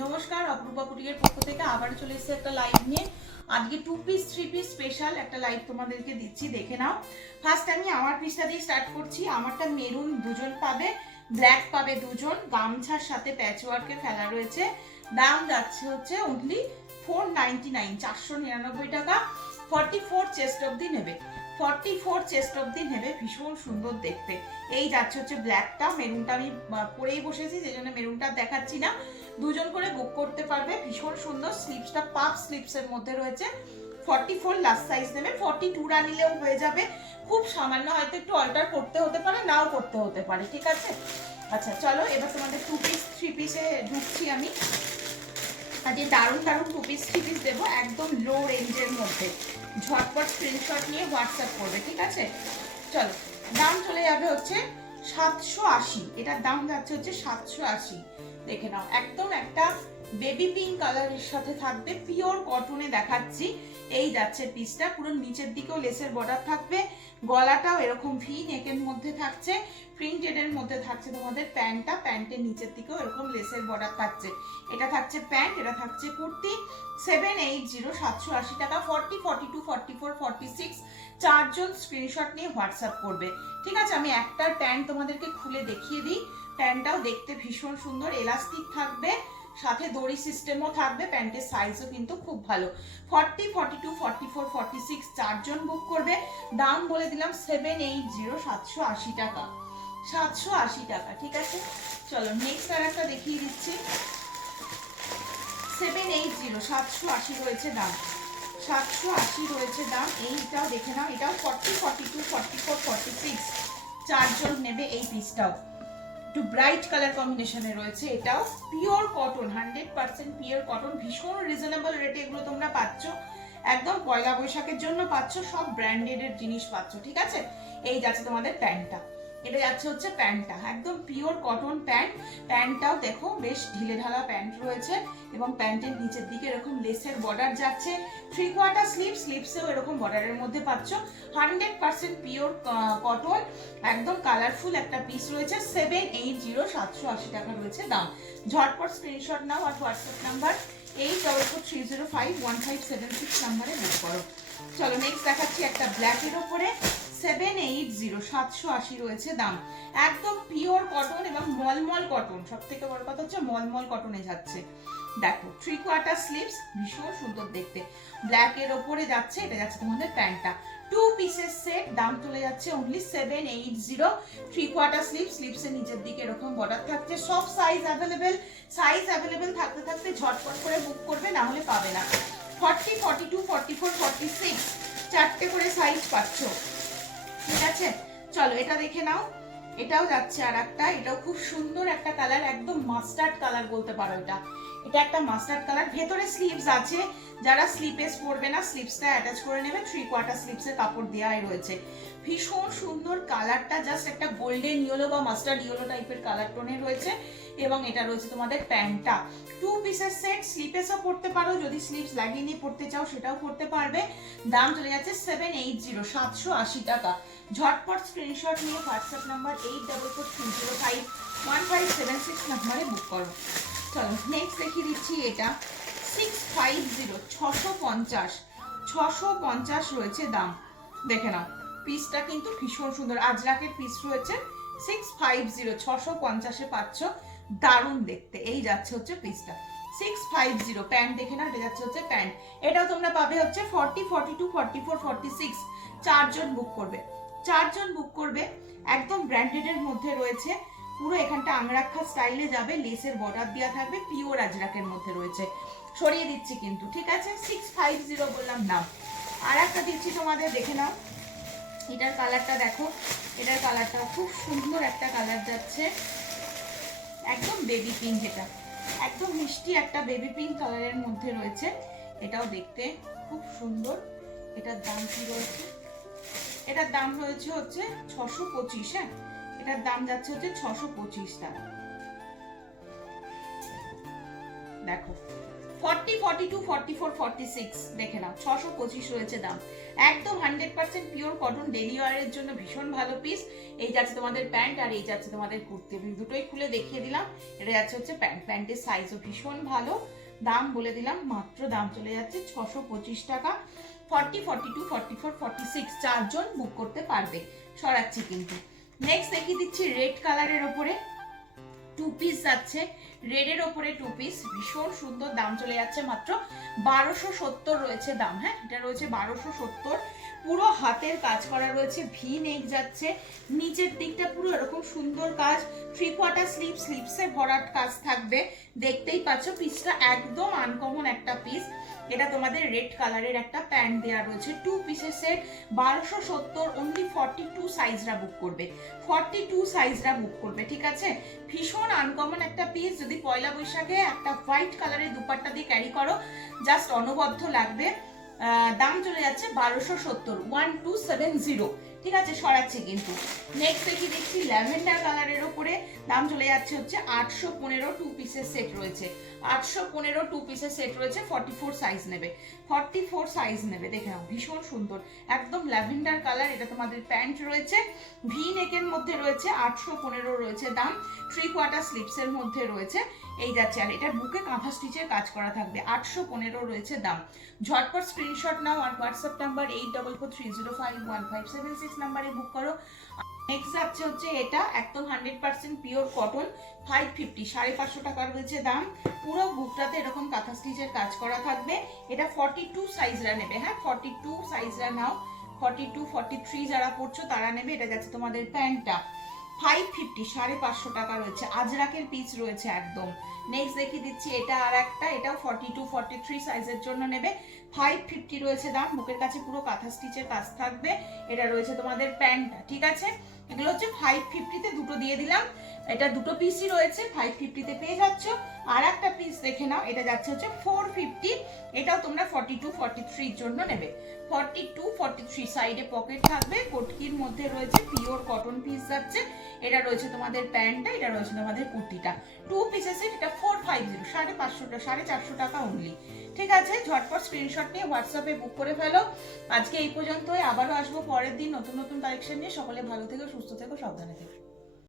নমস্কার, অপরূপা কুটিরের পক্ষ থেকে আবার চলে এসেছে একটা লাইভ নিয়ে। আজকে 2 পিস 3 পিস স্পেশাল একটা লাইভ তোমাদেরকে দিচ্ছি, দেখে নাও। ফার্স্ট আমি আমার পিসটা দিয়ে স্টার্ট করছি। আমারটা মেরুন দুজন পাবে, ব্ল্যাক পাবে দুজন, গামছার সাথে প্যাচওয়ার্কে ফেলা রয়েছে। দাম যাচ্ছে হচ্ছে অনলি 499, 499 টাকা। 44 চেস্ট অবধি নেবে, 44 চেস্ট অবধি নেবে। ভীষণ সুন্দর দেখতে। এই যাচ্ছে হচ্ছে ব্ল্যাকটা, মেরুনটা আমি পরেই বসেছি, সেই জন্য মেরুনটা দেখাচ্ছি না। দুজন করে বুক করতে পারবে। ভীষণ সুন্দর, স্লিপসটা পাফ স্লিপসের মধ্যে রয়েছে। 44 লাস্ট সাইজ নেবে, 42 নিলেও হয়ে যাবে। খুব সামান্য হয়তো একটু অল্টার করতে হতে পারে, নাও করতে হতে পারে, ঠিক আছে। আচ্ছা চলো, এবার তোমাদের 2 পিস 3 পিসে ঢুকছি আমি। আজকে দারুণ দারুণ 2 পিস 3 পিস দেবো, একদম লো রেঞ্জের মধ্যে। ঝটপট স্ক্রিনশট নিয়ে হোয়াটসঅ্যাপ করবে, ঠিক আছে। চলো, দাম চলে যাবে হচ্ছে 780। এটার দাম যাচ্ছে হচ্ছে 780। দেখে নাও, একদম একটা বেবি পিঙ্ক কালারের সাথে থাকবে, পিওর কটনে দেখাচ্ছি। এই যাচ্ছে পিসটা, পুরো নিচের দিকেও লেসের বর্ডার থাকবে, গলাটাও এরকম ভি নেকের মধ্যে থাকছে, প্রিন্টেড এর মধ্যে থাকছে তোমাদের প্যান্টটা, প্যান্টের নিচের দিকেও এরকম লেসের বর্ডার থাকছে। এটা থাকছে প্যান্ট, এটা থাকছে কুর্তি। 780, 780 টাকা। 40, 42, 44, 46 চারজন স্ক্রিনশট নিয়ে হোয়াটসঅ্যাপ করবে, ঠিক আছে। আমি একটা প্যান্ট তোমাদেরকে খুলে দেখিয়ে দিই। প্যান্টটাও দেখতে ভীষণ সুন্দর, এলাস্টিক থাকবে, সাথে দড়ি সিস্টেমও থাকবে। প্যান্টের সাইজও কিন্তু খুব ভালো। 40, 42, 44, 46 চারজন বুক করবে। দাম বলে দিলাম 780, 780 টাকা, 780 টাকা, ঠিক আছে। চলো নেক্সট আর একটা দেখিয়ে দিচ্ছি। 780, 780 রয়েছে দাম, 780 রয়েছে দাম। এইটাও দেখে নাও, এটাও 40, 42, 44, 46 চারজন নেবে। এই পিসটাও একটু ব্রাইট কালার কম্বিনেশনে রয়েছে। এটাও পিওর কটন, 100% পিওর কটন। ভীষণ রিজনেবল রেটে এগুলো তোমরা পাচ্ছ, একদম পয়লা বৈশাখের জন্য পাচ্ছ, সব ব্র্যান্ডেডের জিনিস পাচ্ছ, ঠিক আছে। এই যাচ্ছে তোমাদের প্যান্টটা, এটা যাচ্ছে হচ্ছে প্যান্টটা, একদম পিওর কটন প্যান্ট। প্যান্টটাও দেখো বেশ ঢিলে ঢালা প্যান্ট রয়েছে, এবং প্যান্টের নিচের দিকে এরকম লেসের বর্ডার যাচ্ছে। 3/4 স্লিভ, স্লিভসেও এরকম বর্ডারের মধ্যে পাচ্ছ। 100% পিওর কটন, একদম কালারফুল একটা পিস রয়েছে। 780, 780 টাকা রয়েছে দাম। ঝটপট স্ক্রিনশট নাও আর হোয়াটসঅ্যাপ নাম্বার 8443051576 নাম্বারে বুক করো। চলো নেক্সট দেখাচ্ছি একটা ব্ল্যাকের ওপরে। 780, 780 রয়েছে দাম। একদম পিওর কটন এবং মলমল কটন, সব থেকে বড় কথা হচ্ছে মলমল কটনে যাচ্ছে। দেখো 3/4 স্লিভস, ভীষণ সুন্দর দেখতে। ব্ল্যাক এর ওপরে যাচ্ছে, এটা যাচ্ছে তোমাদের প্যান্টটা। 2 পিসের সেট, দাম চলে যাচ্ছে অনলি 780। 3/4 স্লিভ, স্লিভস এর নিচের দিকে এরকম বর্ডার থাকছে। সব সাইজ অ্যাভেলেবেল, সাইজ অ্যাভেলেবেল থাকতে থাকতে ঝটপট করে বুক করবে, না হলে পাবে না। 40, 42, 44, 46 চারটে করে সাইজ পাচ্ছ, ঠিক আছে। চলো এটা দেখে নাও, এটাও যাচ্ছে আর একটা, এটাও খুব সুন্দর একটা কালার, একদম মাস্টার্ড কালার বলতে পারো। এটা একটা মাস্টার্ড কালার। ভেতরে স্লিভস আছে, যারা স্লিপেস পরবে না স্লিভসটা অ্যাটাচ করে নেবে। 3/4 স্লিভসের কাপড় দেওয়াই রয়েছে। ভীষণ সুন্দর কালারটা, জাস্ট একটা গোল্ডেন ইয়েলো বা মাস্টার্ড ইয়েলো টাইপের কালার টোনে রয়েছে। এবং এটা রয়েছে তোমাদের প্যান্টটা। 2 পিসের সেট, স্লিপেসও পরতে পারো, যদি স্লিভস লাগিয়ে নিয়ে পরতে চাও সেটাও করতে পারবে। দাম চলে যাচ্ছে 780, 780 টাকা। ঝটপট স্ক্রিনশট নিয়ে হোয়াটসঅ্যাপ নাম্বার 8443051576 নাম্বারে বুক করো। চলো নেক্সট দেখিয়ে দিচ্ছি। এটা 650, 650, 650 রয়েছে দাম। দেখে নাও পিসটা কিন্তু ভীষণ সুন্দর, আজরাকের পিস রয়েছে। 650, 650-এ পাচ্ছ, দারুণ দেখতে। এই যাচ্ছে হচ্ছে পিসটা 650। প্যান্ট দেখে নাও, এটা যাচ্ছে হচ্ছে প্যান্ট। এটাও তোমরা পাবে হচ্ছে 40, 42, 44, 46 চারজন বুক করবে, চারজন বুক করবে। একদম ব্র্যান্ডেডের মধ্যে রয়েছে, পুরো এখানটা আংরাক্ষা স্টাইলে যাবে, লেসের বর্ডার দেওয়া থাকবে, পিওর আজরাকের মধ্যে রয়েছে। সরিয়ে দিচ্ছি কিন্তু, ঠিক আছে। 650 বললাম না। আর একটা দিচ্ছি তোমাদের, দেখে নাও। এটার কালারটা দেখো, এটার কালারটা খুব সুন্দর একটা কালার যাচ্ছে, একদম বেবি পিঙ্ক। এটা একদম মিষ্টি একটা বেবি পিঙ্ক কালারের মধ্যে রয়েছে। এটাও দেখতে খুব সুন্দর। এটার দাম কি রয়েছে? এটার দাম রয়েছে হচ্ছে 625। হ্যাঁ, এটার দাম যাচ্ছে হচ্ছে 625 টাকা। দেখো 40, 42, 44, 46 দেখে নাও, 625 রয়েছে দাম। একদম 100% পিওর কটন, ডেলি ওয়ারের জন্য ভীষণ ভালো পিস। এই যাচ্ছে তোমাদের প্যান্ট আর এই যাচ্ছে তোমাদের কুর্তি, আমি দুটোই খুলে দেখিয়ে দিলাম। এটা যাচ্ছে হচ্ছে প্যান্ট, প্যান্টের সাইজও ভীষণ ভালো। দাম বলে দিলাম, মাত্র দাম চলে যাচ্ছে 625 টাকা। 40, 42, 44, 46 চারজন বুক করতে পারবে। সরাচ্ছি কিন্তু। নেক্সট দেখিয়ে দিচ্ছি রেড কালারের ওপরে টু পিস যাচ্ছে, রেডের ওপরে টু পিস, ভীষণ সুন্দর। দাম চলে যাচ্ছে মাত্র 1270 রয়েছে দাম। হ্যাঁ, এটা রয়েছে 1270। পুরো হাতের কাজ করা রয়েছে, ভি নেক যাচ্ছে, নিচের দিকটা পুরো এরকম সুন্দর কাজ, 3/4 স্লিভ, স্লিভসে ভরাট কাজ থাকবে। দেখতেই পাচ্ছ পিসটা একদম আনকমন একটা পিস। এটা তোমাদের রেড কালারের একটা প্যান্ট দেওয়া রয়েছে, টু পিসের সেট, 1270। অনলি 42 সাইজরা বুক করবে, 42 সাইজরা বুক করবে, ঠিক আছে। ভীষণ আনকমন একটা পিস। যদি পয়লা বৈশাখে একটা হোয়াইট কালারের দুপাট্টা দিয়ে ক্যারি করো, জাস্ট অনবদ্য লাগবে। দাম চলে যাচ্ছে 1270, 1270, ঠিক আছে। সরাচ্ছি কিন্তু। নেক্সট দেখিয়ে দিচ্ছি ল্যাভেন্ডার কালারের ওপরে, দাম চলে যাচ্ছে হচ্ছে 815, টু পিসের সেট রয়েছে, 815 টু পিসের সেট রয়েছে। 44 সাইজ নেবে, 44 সাইজ নেবে, দেখে নাও ভীষণ সুন্দর একদম ল্যাভেন্ডার কালার। এটা তোমাদের প্যান্ট রয়েছে, ভি নেকের মধ্যে রয়েছে, 815 রয়েছে দাম, 3/4 স্লিভসের মধ্যে রয়েছে। এই যাচ্ছে, আর এটা বুকে কাঁথা স্টিচের কাজ করা থাকবে, 815 রয়েছে দাম। ঝটপট স্ক্রিনশট নাও আর হোয়াটসঅ্যাপ নাম্বার 8443051576 নাম্বারে বুক করো। নেক্সট যাচ্ছে হচ্ছে এটা একদম 100% পিওর কটন, 550, 550 টাকা রয়েছে দাম। পুরো বুকটাতে এরকম কাঁথা স্টিচের কাজ করা থাকবে। এটা 42 সাইজরা নেবে। হ্যাঁ, 42 সাইজরা নাও, 42, 43 যারা পড়ছো তারা নেবে। এটা যাচ্ছে তোমাদের প্যান্টটা, 550, 550 টাকা রয়েছে। আজরাকের পিস রয়েছে একদম। নেক্সট দেখিয়ে দিচ্ছি এটা আর একটা, এটাও 42, 43 সাইজের জন্য নেবে, 550 রয়েছে দাম। বুকের কাছে পুরো কাঁথা স্টিচের কাজ থাকবে। এটা রয়েছে তোমাদের প্যান্টটা, ঠিক আছে। এগুলো হচ্ছে 550-তে দুটো দিয়ে দিলাম। এটা দুটো পিসই রয়েছে, 550-তে পেয়ে যাচ্ছ। আর একটা পিস দেখে নাও, এটা যাচ্ছে হচ্ছে 450। এটাও তোমরা 42, 43 জন্য নেবে। 42, 43 সাইডে পকেট থাকবে, কোটকির মধ্যে রয়েছে, পিওর কটন পিস যাচ্ছে। এটা রয়েছে তোমাদের প্যান্টটা, এটা রয়েছে তোমাদের কুর্তিটা, টু পিসেস। এটা 450, 550, 450 টাকা অনলি, ঠিক আছে। ঝটপট স্ক্রিনশট নিয়ে হোয়াটসঅ্যাপে বুক করে ফেলো। আজকে এই পর্যন্তই, আবারও আসবো পরের দিন নতুন নতুন কালেকশন নিয়ে। সকলে ভালো থেকো, সুস্থ থেকো, সাবধানে থেকো।